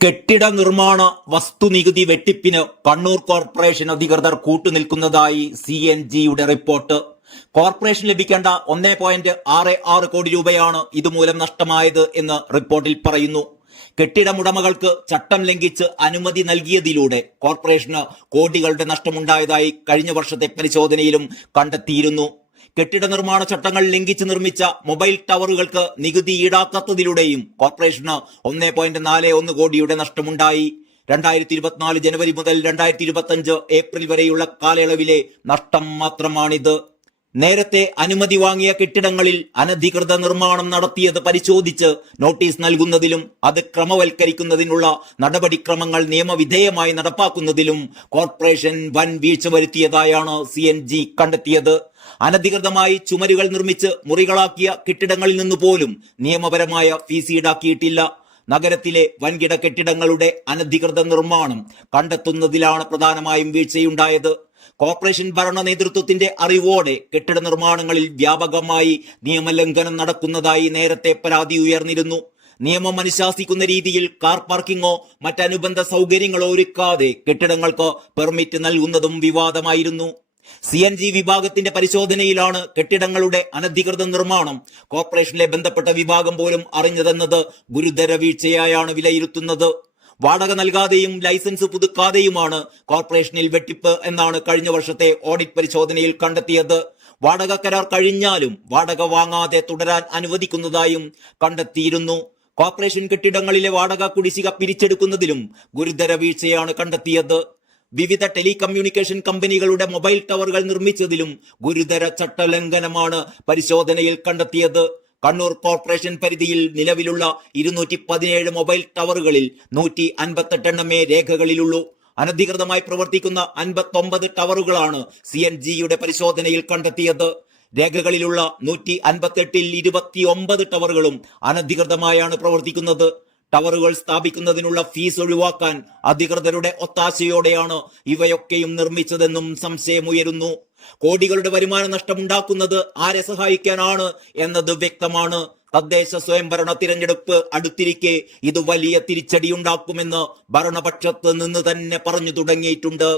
കെട്ടിട നിർമ്മാണ വസ്തുനികുതി വെട്ടിപ്പിന് കണ്ണൂർ കോർപ്പറേഷൻ അധികൃതർ കൂട്ടുനിൽക്കുന്നതായി സി എൻ ജിയുടെ റിപ്പോർട്ട്. കോർപ്പറേഷൻ ലഭിക്കേണ്ട ഒന്നേ പോയിന്റ് ആറ് ആറ് കോടി രൂപയാണ് ഇതുമൂലം നഷ്ടമായത് എന്ന് റിപ്പോർട്ടിൽ പറയുന്നു. കെട്ടിടമുടമകൾക്ക് ചട്ടം ലംഘിച്ച് അനുമതി നൽകിയതിലൂടെ കോർപ്പറേഷന് കോടികളുടെ നഷ്ടമുണ്ടായതായി കഴിഞ്ഞ വർഷത്തെ പരിശോധനയിലും കണ്ടെത്തിയിരുന്നു. കെട്ടിട നിർമ്മാണ ചട്ടങ്ങൾ ലംഘിച്ച് നിർമ്മിച്ച മൊബൈൽ ടവറുകൾക്ക് നികുതി ഈടാക്കാത്തതിലൂടെയും കോർപ്പറേഷന് ഒന്നേ പോയിന്റ് നാല് ഒന്ന് കോടിയുടെ നഷ്ടമുണ്ടായി. രണ്ടായിരത്തി ഇരുപത്തിനാല് ജനുവരി മുതൽ രണ്ടായിരത്തി ഇരുപത്തി അഞ്ച് ഏപ്രിൽ വരെയുള്ള കാലയളവിലെ നഷ്ടം മാത്രമാണിത്. നേരത്തെ അനുമതി വാങ്ങിയ കെട്ടിടങ്ങളിൽ അനധികൃത നിർമ്മാണം നടത്തിയത് പരിശോധിച്ച് നോട്ടീസ് നൽകുന്നതിലും അത് ക്രമവൽക്കരിക്കുന്നതിനുള്ള നടപടിക്രമങ്ങൾ നിയമവിധേയമായി നടപ്പാക്കുന്നതിലും കോർപ്പറേഷൻ വൻ വീഴ്ച വരുത്തിയതായാണ് സി കണ്ടെത്തിയത്. അനധികൃതമായി ചുമരുകൾ നിർമ്മിച്ച് മുറികളാക്കിയ കെട്ടിടങ്ങളിൽ നിന്ന് പോലും നിയമപരമായ ഫീസ് ഈടാക്കിയിട്ടില്ല. നഗരത്തിലെ വൻകിട കെട്ടിടങ്ങളുടെ അനധികൃത നിർമ്മാണം കണ്ടെത്തുന്നതിലാണ് പ്രധാനമായും വീഴ്ചയുണ്ടായത്. കോർപ്പറേഷൻ ഭരണ നേതൃത്വത്തിന്റെ അറിവോടെ കെട്ടിട നിർമ്മാണങ്ങളിൽ വ്യാപകമായി നിയമലംഘനം നടക്കുന്നതായി നേരത്തെ പരാതി ഉയർന്നിരുന്നു. നിയമം അനുശാസിക്കുന്ന രീതിയിൽ കാർ പാർക്കിങ്ങോ മറ്റനുബന്ധ സൗകര്യങ്ങളോ ഒരുക്കാതെ കെട്ടിടങ്ങൾക്ക് പെർമിറ്റ് നൽകുന്നതും വിവാദമായിരുന്നു. സി എൻ ജി വിഭാഗത്തിന്റെ പരിശോധനയിലാണ് കെട്ടിടങ്ങളുടെ അനധികൃത നിർമ്മാണം. കോർപ്പറേഷനിലെ ബന്ധപ്പെട്ട വിഭാഗം പോലും അറിഞ്ഞതെന്നത് ഗുരുതര വീഴ്ചയായാണ് വിലയിരുത്തുന്നത്. വാടക നൽകാതെയും ലൈസൻസ് പുതുക്കാതെയുമാണ് കോർപ്പറേഷനിൽ വെട്ടിപ്പ് എന്നാണ് കഴിഞ്ഞ വർഷത്തെ ഓഡിറ്റ് പരിശോധനയിൽ കണ്ടെത്തിയത്. വാടക കരാർ കഴിഞ്ഞാലും വാടക വാങ്ങാതെ തുടരാൻ അനുവദിക്കുന്നതായും കണ്ടെത്തിയിരുന്നു. കോർപ്പറേഷൻ കെട്ടിടങ്ങളിലെ വാടക കുടിശ്ശിക പിരിച്ചെടുക്കുന്നതിലും ഗുരുതര വീഴ്ചയാണ് കണ്ടെത്തിയത്. വിവിധ ടെലികമ്മ്യൂണിക്കേഷൻ കമ്പനികളുടെ മൊബൈൽ ടവറുകൾ നിർമ്മിച്ചതിലും ഗുരുതര ചട്ടലംഘനമാണ് പരിശോധനയിൽ കണ്ടെത്തിയത്. കണ്ണൂർ കോർപ്പറേഷൻ പരിധിയിൽ നിലവിലുള്ള ഇരുന്നൂറ്റി പതിനേഴ് മൊബൈൽ ടവറുകളിൽ നൂറ്റി അൻപത്തെട്ട് എണ്ണമേ രേഖകളിലുള്ളൂ. അനധികൃതമായി പ്രവർത്തിക്കുന്ന അൻപത്തൊമ്പത് ടവറുകളാണ് സി എൻ ജിയുടെ പരിശോധനയിൽ കണ്ടെത്തിയത്. രേഖകളിലുള്ള നൂറ്റി അൻപത്തെട്ടിൽ ഇരുപത്തി ഒമ്പത് ടവറുകളും അനധികൃതമായാണ് പ്രവർത്തിക്കുന്നത്. ടവറുകൾ സ്ഥാപിക്കുന്നതിനുള്ള ഫീസ് ഒഴിവാക്കാൻ അധികൃതരുടെ ഒത്താശയോടെയാണ് ഇവയൊക്കെയും നിർമ്മിച്ചതെന്നും സംശയമുയരുന്നു. കോടികളുടെ വരുമാന നഷ്ടമുണ്ടാക്കുന്നത് ആരെ സഹായിക്കാനാണ് എന്നത് വ്യക്തമാണ്. തദ്ദേശ സ്വയംഭരണ തിരഞ്ഞെടുപ്പ് അടുത്തിരിക്കെ ഇത് വലിയ തിരിച്ചടിയുണ്ടാക്കുമെന്ന് ഭരണപക്ഷത്ത് നിന്ന് തന്നെ പറഞ്ഞു തുടങ്ങിയിട്ടുണ്ട്.